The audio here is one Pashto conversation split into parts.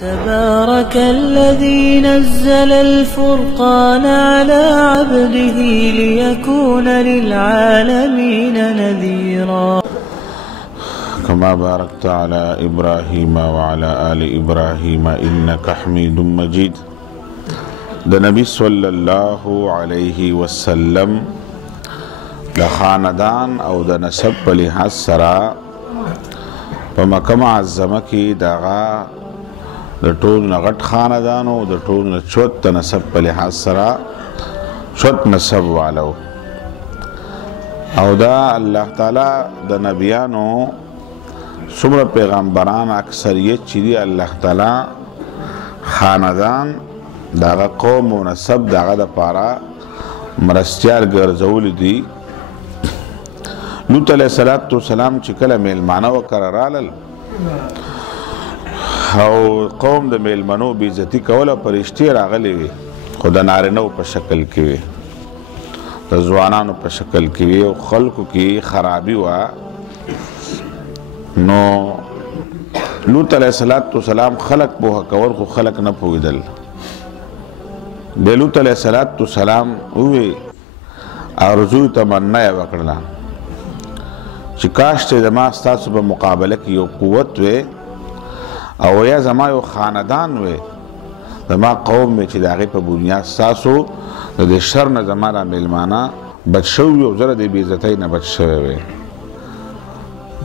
تبارك الذي نزل الفرقان على عبده ليكون للعالمين نذيرا كما باركت على إبراهيم وعلى آل إبراهيم إنك حميد مجيد. د نبی صلی الله علیه وسلم د خاندان او د نسب په لحاظ سره په مکه معظمه کې دغه د ټول نه غټ خاندان او د ټول نه چوت نسب په لحاظ سره چوت نسب والو او دا الله تعالی د نبیانو څومره پیغمبران اکثریت چې دی الله تعالی خاندان داغه قوم و نسب داغه د پاره مرستیار ګرځول دي. لوط علیه السلام چې کله میلمانه وکړه رالل او قوم د میلمنو بې عزتي کوله پرشتې راغلې وي خو د نارینهو په شکل کې وي د ځوانانو په شکل کې وي او خلکو کې خرابي وه. نو لوط علیه السلام خلق پوهه کول خو خلق نه پوهېدل. د لوط علیه السلام ووی ارزو تمنا یې وکړله چې کاش چې زما ستاسو په مقابله کې یو قوت وی او یا زما یو خاندان وی زما قوم چې د هغې په بنیاد ستاسو د دې شر نه زما را میلمانه بچ شوي او زه د دې بې عزتۍ نه بچ شوی وی.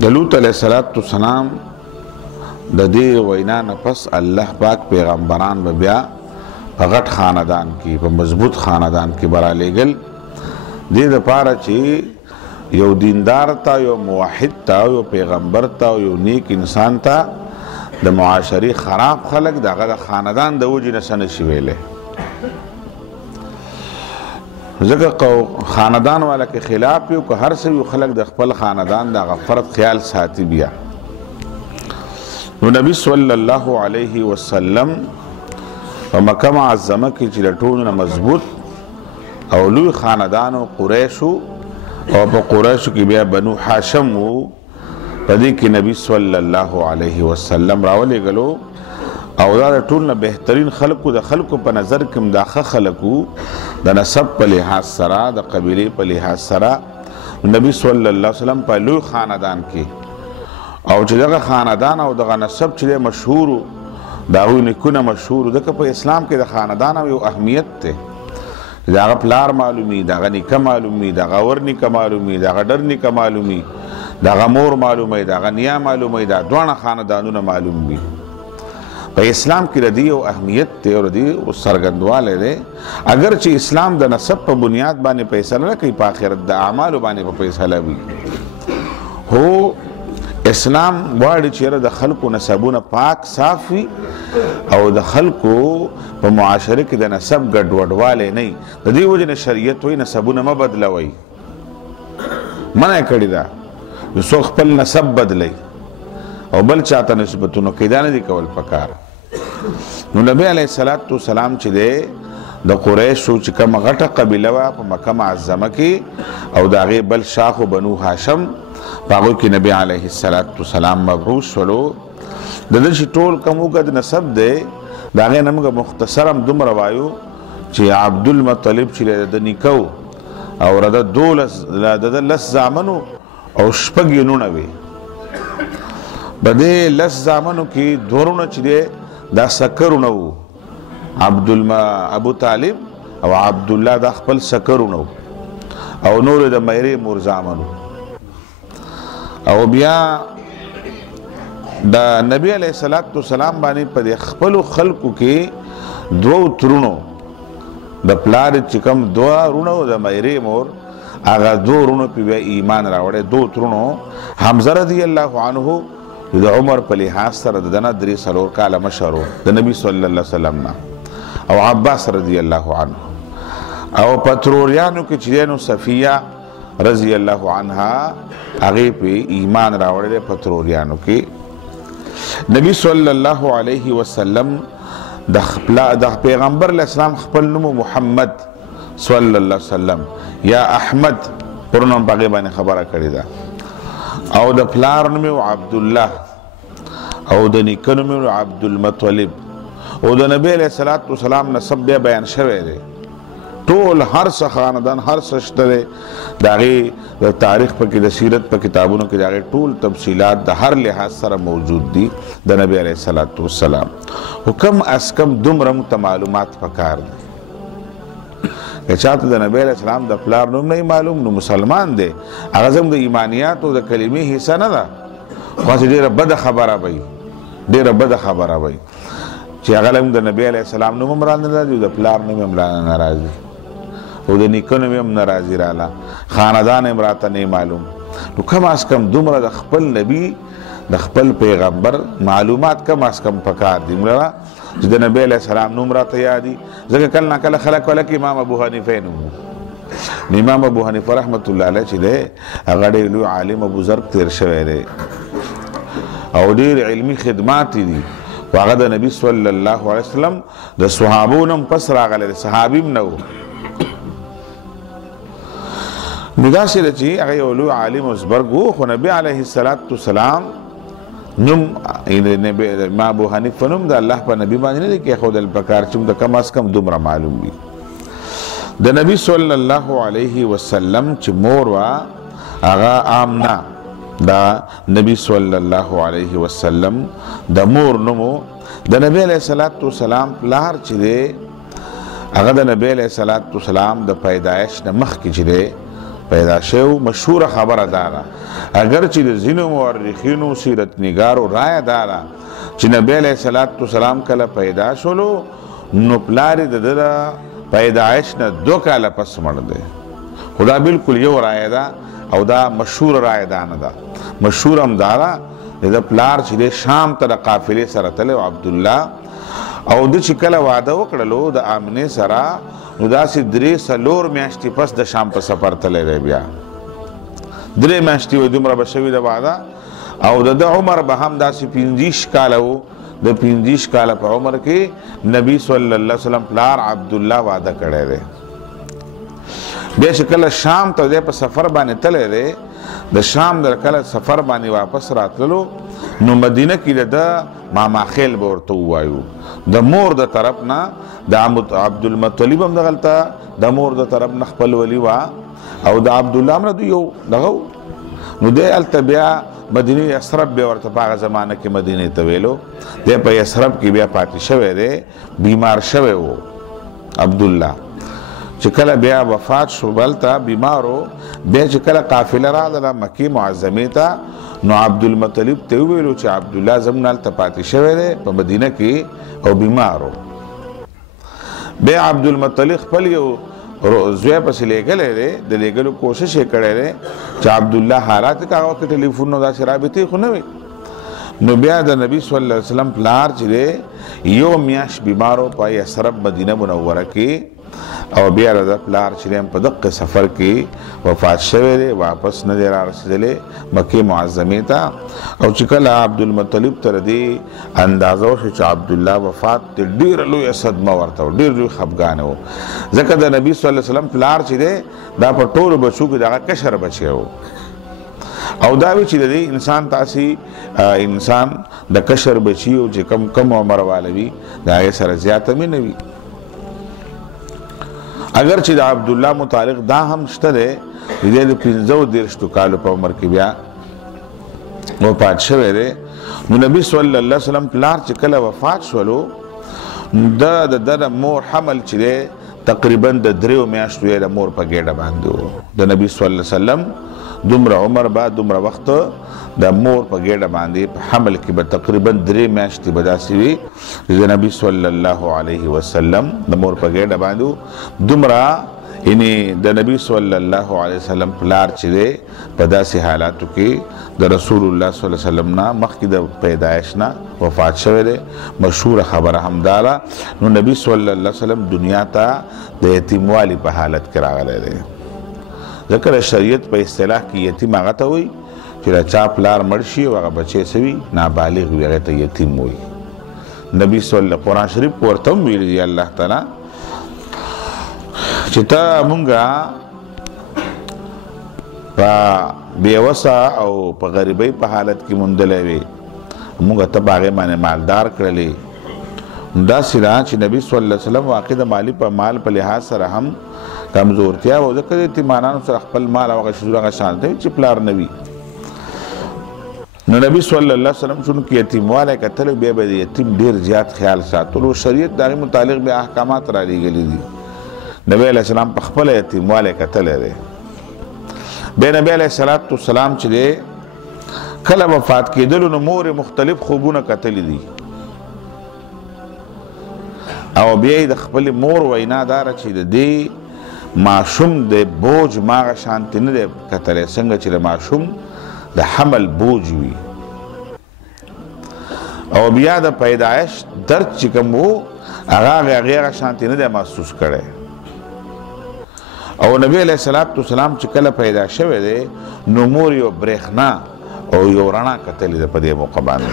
د لوط علیه السلام د دې وینا نه پس الله پاک پیغمبران به بیا په غټ خاندان کې په مضبوط خاندان کې برالیږل دې دپاره چې یو دیندار ته یو موحد ته یو پیغمبر ته یو نیک انسان ته د معاشري خراب خلک د هغه د خاندان د وجې نه څه نشي ویلی ځکه خاندان والا کې خلاف یو که هر څه یو خلک د خپل خاندان د هغه فرد خیال ساتي. بیا نو نبی صلی الله علیه وسلم په مکه معظمه کې چې د ټولو نه مضبوط او لوی خاندانو قریشو او په قریشو کې بیا بنو هاشم وو په دې کې نبی صلی الله علیه وسلم راولېږلو او دا د ټول نه بهترین خلکو د خلکو په نظر کې هم دا ښه خلکو د نسب په لحاظ سره د قبیلې په لحاظ سره نبی صلی الله علیه وسلم په لوی خاندان کې او چې دغه خاندان او دغه نسب چې مشهور د هغوی نیکونه مشهور ځکه په اسلام کې د خاندان یو اهمیت دی د هغه پلار معلومي د هغه نیکه معلومي د هغه ور نیکه معلومي د هغه ډر نیکه معلومي د هغه مور معلومي د هغه نیا معلومي دا دواړه خاندانونه معلوم وي. په اسلام کې د دې یو اهمیت دی او د دې څرګندوالی دی. اگر چې اسلام د نسب په بنیاد باندې فیصله نه کوي په آخرت د اعمالو باندې په فیصله وي هو اسلام غواړي چې د خلکو نسبونه پاک صاف وي او د خلکو په معاشره کې د نسب ګډوډوالی نه وي. د دې وجې نه شریعت وایي نسبونه مه بدلوئ منع یې کړې ده یو څوک خپل نسب بدلی او بل چاته نسبتونو کې دا نه دي کول پکار. نو نبی علیه السلام چې دی د قریشو چې کومه غټه قبیله وه په مکه معظمه کې او د هغې بل شاخو بنو هاشم په هغوی کې نبی علیه السلام مبعوث شولو. د ده چې ټول کوم اوږد نسب دی د هغې نه موږ مختصر هم دومره وایو چې عبدالمطلب چې د ده نیکه و او د ده 10 زامنو او 6 ګینونه وي. په دې 10 زامنو کې 2 ورونه چې دی دا سکرونه وو ابو طالب او عبدالله دا خپل سکرونه وو او نور د میرې مور زامنو. او بیا د نبی علیه السلام باندې په دې خپلو خلکو کې 2 ترونو د پلار چې کوم 2 ورونه د میرې مور هغه 2 ورونو په بیا ایمان راوړی 2 ترونو حمزه رضی الله عنه د عمر په لحاظ سره د دنه 3 کاله مشر د نبی صلی الله علیه وسلم نه او عباس رضی الله عنه او پتروریانو کې چې نو صفیه رضی الله عنها هغه په ایمان راوړل پتروریانو کې. نبی صلی الله علیه وسلم د پیغمبر اسلام خپل نوم محمد صلی الله علیه وسلم یا احمد پرونم باغې باندې خبره کړې ده او د پلار نوم عبدالله او د نیکه نوم یې عبدالمطلب او د نبی علیه الصلاة والسلام نسب بیا بیان شوی دی ټول هر څه خاندان هر څه شته دی د هغې د تاریخ په کې د سیرت په کتابونو کې د هغې ټول تفصیلات د هر لحاظ سره موجود دي د نبی علیه الصلاة والسلام خو کم از کم دومره موږ ته معلومات پکار دي که چاته د نبی علیه السلام د پلار نوم نه معلوم نو مسلمان دی هغه زموږ د ایمانیاتو د کلمې حصه نه ده خو چې ډېره بده خبره وي ډېره بده خبره وي چې هغه هم د نبی علیه السلام نوم هم رانه راځي د پلار نوم هم رانه راځي او د نیکه نوم هم نه راځي راله خاندان هم راته نه معلوم نو کم از کم دومره د خپل نبي د خپل پیغمبر معلومات کم از کم پکار دي موږ چې د نبی علیه السلام نوم راته یادي ځکه کله نه کله خلک ویل کې امام ابو حنیفه نوم امام ابو حنیفه رحمت الله علیه چې دی هغه ډېر لوی عالم ابو زرق تېر شوی دی او ډېر علمي خدمات دي هغه د نبی صلی الله علیه وسلم د صحابو نوم پس راغلی د صحابي هم نه و نو داسې ده چې هغه یو لوی عالم او زبرګ و خو نبي علیه الصلاة والسلام نوم امام ابو حنیفه نوم د الله په نبي باندې نه دی کېښودل پکار چې د کم از کم دومره معلوم وي د نبی صلی الله علیه وسلم چې مور وه هغه آمنه دا نبی صلی الله علیه وسلم د مور نومو د نبی علیه الصلاة والسلام پلار چې دی هغه د نبی علیه الصلاة والسلام د پیدایش نه مخکې چې دی پیدا شو مشهوره خبره داره اگر چې د ځینو مورخینو سیرت نگارو رایه داره چې نبی علیه الصلاة والسلام کله پیدا شولو نو پلار یې د ده پیدایش نه 2 کاله پس مړ دی خو دا بلکل یو رایه ده او دا مشهور رایه ده نه ده مشهور هم داره د پلار چې دی شام ته د قافلې سره تللی عبدالله او د چې کله واده وکړلو د آمنې سره نو داسې 3-4 میاشتې پس د شام په سفر تللی دی بیا 3 میاشتې وایي دومره به شوي د واده او د عمر به هم داسې 25 کاله و د 25 کاله په عمر کې نبی صلی الله علیه وسلم پلار عبدالله واده کړی دی بیا چې کله شام ته دی په سفر باندې تللی دی د شام د کله سفر باندې واپس راتللو نو مدینه کې د ماما خیل به ورته ووایو د مور د طرف نه د عبدالمطلب هم دغلته د مور د طرف نه خپل ولی وه او د عبدالله هم نه یو دغه نو دی هلته بیا مدینه یثرب بیا ورته په هغه زمانه کې مدینې ته ویلو دی په یثرب کې بیا پاتې شوی دی بیمار شوی و عبدالله چې کله بیا وفات شو بلته بیمارو بیا چې کله قافله راغله مکې معظمې ته نو عبدالمطلب ته وویلو چې عبدالله زموږ هلته پاتې شوی دی په مدینه کې او بیمارو بیا عبدالمطلب خپل یو زوی پسې لیږلی دی د لیږلو کوشش یې کړی دی چې عبدالله حالات که هغه وخت کې ټلیفون نو داسې رابطې خو نه وي نو بیا د نبی صلی الله علیه وسلم پلار چې دی یو میاشت بیمارو په یثرب مدینه منوره کې او بیا د پلار چې دی په دقه سفر کې وفات شوی دی واپس نه دی رارسېدلی مکې معظمې ته او چې کله عبدالمطلب ته د دې اندازه وشوه چې عبدالله وفات دی ډېره لویه صدمه ورته و ډېر لوی خفګان و ځکه د نبي صلی الله علیه وسلم پلار چې دی دا په ټولو بچو کې دغه کشر بچی و او دا وی چې د دې انسان تاسې انسان د کشر بچي او چې کم عمر والا وي د هغې سره زیاته مینه وي اگر چې د عبدالله متعلق دا هم شته دی د 15 کالو په عمر کې بیا وفات شوی دی نو نبی صلی الله علیه وسلم پلار چې کله وفات شولو د مور حمل چې دی تقریبا د 3 میاشتو یې د مور په ګېډه باندې و د نبی صلی الله علیه وسلم دومره عمر بعد دومره وخت د مور په ګېډه باندې په حمل کې به تقریبا 3 میاشتې به داسې وي چې د نبي صلی الله علیه وسلم د مور په ګېډه باندې دومره یعنی د نبی صلی الله علیه وسلم پلار چې دی په داسې حالاتو کې د رسول الله صلی الله علیه وسلم نه مخکې د پیدایش نه وفات شوی دی مشهوره خبره همداره نو نبی صلی الله علیه وسلم دنیا ته د یتیموالي په حالت کې راغلی دی ځکه د شریعت په اصطلاح کې یتیم هغه ته وایي چې د چا پلار مړ شي او هغه بچی څه وي نابالغ وي هغې ته یتیم وایي نبی صلی قرآن شریف ورته هم ویلي دی الله تعالی چې ته مونږه په بېوسه او په غریبۍ په حالت کې موندلی وې موږ ته باغې باندې مالدار کړلې. دا سره چې نبی صلی الله علیه وسلم واقع د مالی په مال په لحاظ سره هم کمزورتیا و، ځکه د یتیمانانو سره خپل مال او هغه شیزونه هغه شان دی چې پلار نه وي. نو نبی صلی الله علیه وسلم چونکې یتیموالی کتل بیا به د یتیم ډېر زیات خیال ساتلو. شریعت د هغې متعلق بیا احکامات را لېږلي دي. نبی علیه السلام په خپله یتیموالی کتلی دی. بیا نبی علیه السلام چې دی کله وفات کېدلو نو مور مختلف خوبونه کتلی دي او بیا د خپل مور وینا داره چې د دې ماشوم د بوج ماغه شانتي نه دی کتلی څنګه چې د ماشوم د حمل بوج وي او بیا د پیدایش درد چې کوم و هغه شانتي نه دی محسوس کړی. او نبی علیه السلام چې کله پیدا شوی دی نو مور یو برېښنا او یو رڼا کتلې ده په دې موقع باندې.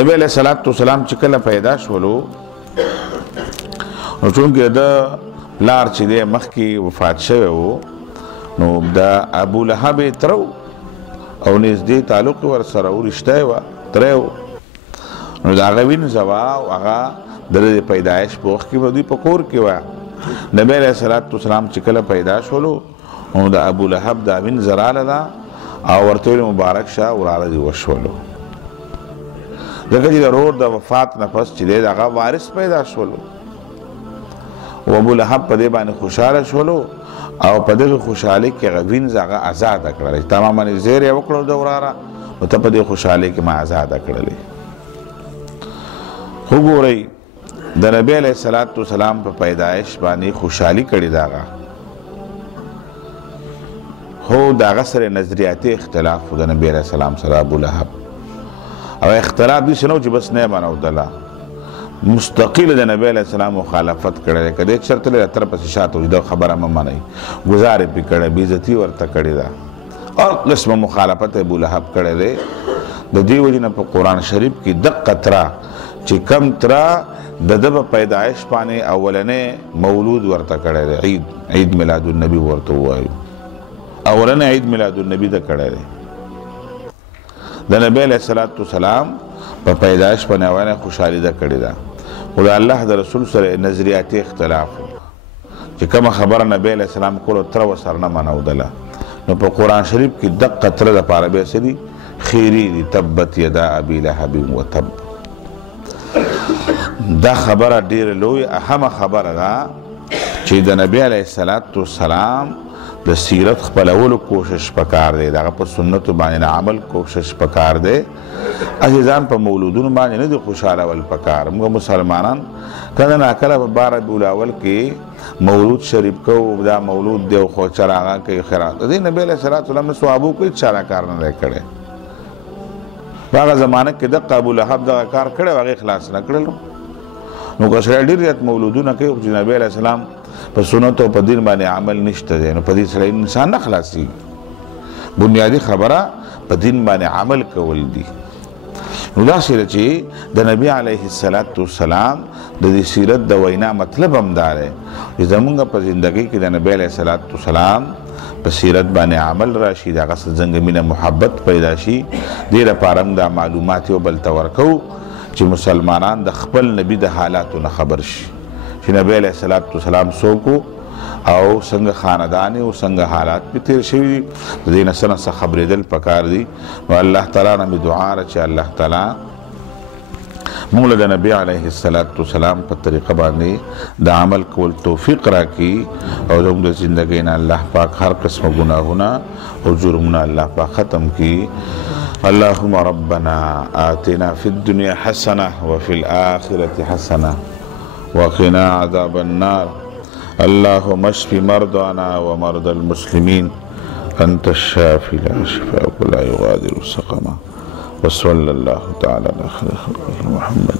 نبی علیه السلام چې کله پیدا شولو نو چونکې د پلار چې دی مخکې وفات شوی و نو د ابو لهب یې تره او نږدې تعلق ورسره و، رشته یې وه، تره یې و. نو د هغه وینځه وه او هغه د پیدایش په وخت کې به دوی په کور کې وه. نبی علیه السلام چې کله پیدا شولو نو د ابو لهب دا وینځه راله ده او ورته ویل مبارک شه وراله دې وشولو. ځکه چې د ورور د وفات نه پس چې دی د هغه وارث پیدا شولو او ابو لهب په دې باندې خوشحاله شولو او په دغه خوشحالۍ کې هغه وینځه هغه ازاده کړله چې تماما یې زیر یې وکړو د وراره نو ته په دې خوشحالۍ کې ما ازاده کړلې. خو ګورئ د نبی علیه السلام په پیدایش باندې خوشحالي کړې ده هغه، خو د هغه سره نظریاتي اختلاف و د نبی علیه السلام سره ابو لهب او اختلاف داسې نه و چې بس نه یې منودله، مستقل د نبی علیه السلام مخالفت کړی دی. که دی چېرته دی د تر پسې شاته و چې دا خبره مه منئ، ګزار یې پرې کړی، بېعزتي ورته کړې ده، هر قسمه مخالفت ابو لهب کړی دی. د دې وجې نه په قرآن شریف کې دقه تره چې کم تره د ده په پیدایش باندې اولنی مولود ورته کړی دی، عید میلاد النبي ورته ووایو، اولنی عید میلاد النبي ده کړی دی. د نبی علیه السلام په پیدایش باندې اولنی خوشحالي ده کړې ده، خو د الله د رسول سره نظریاتي اختلاف چې کومه خبره نبی علیه السلام کولو تره ورسره نه منودله. نو په قرآن شریف کې دقه تره دپاره بیا څه دي خیري دي، تبت یدا ابي لهب وتب. دا خبره ډیره لوی اهمه خبره ده چې د نبی علیه السلام د سیرت خپلولو کوشش پکار دی، دغه په سنتو باندې عمل کوشش پکار دی. عزیزان په مولودونو باندې نه دی خوشحالول پکار. موږ مسلمانان کله ناکله په بار ربیع الاول کې مولود شریف کوو، دا مولود دی او خو چراغه کوي خیرات د نبی علیه السلام نه ثوابو کوي چاره کار نه دی کړی. په هغه زمانه کې دقه ابو لهب دغه کار کړی و، هغې خلاص نه کړلو. نو که سړی ډېر زیات مولودونه کوي خو چې نبی علیه السلام په سنتو په دین باندې عمل نشته دی، نو په دې سره انسان نه خلاصېږي. بنیادي خبره په دین باندې عمل کول دي. نو داسې ده چې د نبی علیه السلام د دې سیرت د وینا مطلب هم دا دی چې زمونږ په زندګۍ کې د نبی علیه السلام په سیرت باندې عمل راشي، د هغه سره زنګ مینه محبت پیدا شي. دې لپاره هم دا معلومات یو بل ته ورکوو چې مسلمانان د خپل نبی د حالاتو نه خبر شي چې نبی علیه السلام څوک او څنګه خاندان او څنګه حالات پې تېر شوي دي، د دې نه څه نه څه خبرېدل پکار دي. نو الله تعالی نه مې دعا ده چې الله تعالی موږ له د نبی علیه السلام په طریقه باندې د عمل کول توفیق راکړي او زموږ د زندګۍ نه الله پاک هر قسمه ګناهونه او جرمونه الله پاک ختم کړي. اللهم ربنا آتنا في الدنيا حسنة وفي الآخرة حسنة وقنا عذاب النار. اللهم اشف مرضانا ومرضى المسلمين، أنت الشافي لا شفاء ولا يغادر سقما. وصلى الله تعالى على خير خلقه محمد.